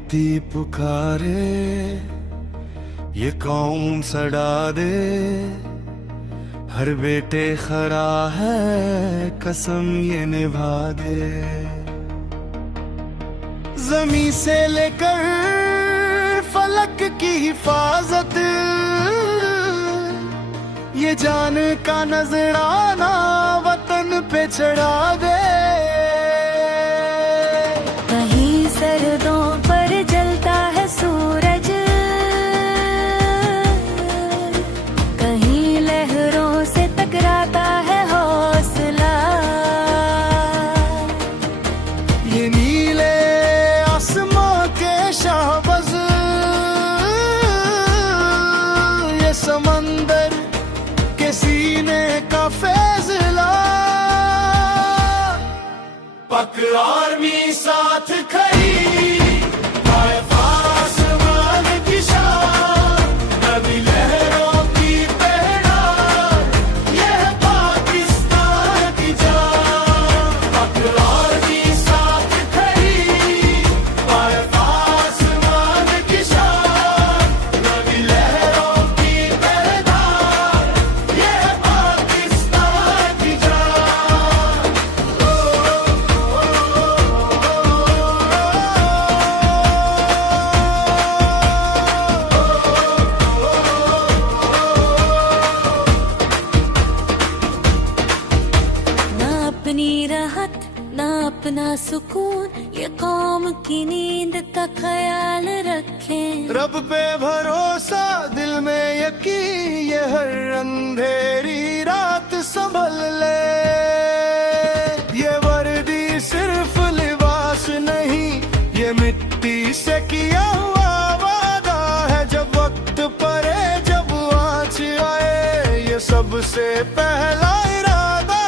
बेटी पुकारे, ये कौम सड़ा दे। हर बेटे खरा है, कसम ये निभा दे। ज़मीं से लेकर फलक की हिफाजत, ये जान का नजराना वतन पे चढ़ा दे। कहीं सरदों पर जलता है सूरज, कहीं लहरों से टकराता है हौसला। ये नीले आसमां के शाहबज़, ये समंदर के सीने का फैसला। पक आर्मी साथ खड़ी, आसमान की शान, नदी लहरों की पहचान, ये है पाकिस्तान की जान। पक आर्मी साथ खड़ी, आसमान की शान, नदी लहरों की पहचान, ये है पाकिस्तान की जान। ना अपनी राहत ना अपना सुकून, ये कौम की नींद का ख्याल रखें। रब पे भरोसा, दिल में यकीन, ये हर अंधेरी रात संभल ले। ये वर्दी सिर्फ लिबास नहीं, ये मिट्टी से किया हुआ वादा है। जब वक्त पड़े, जब आँच आए, ये सबसे पहला इरादा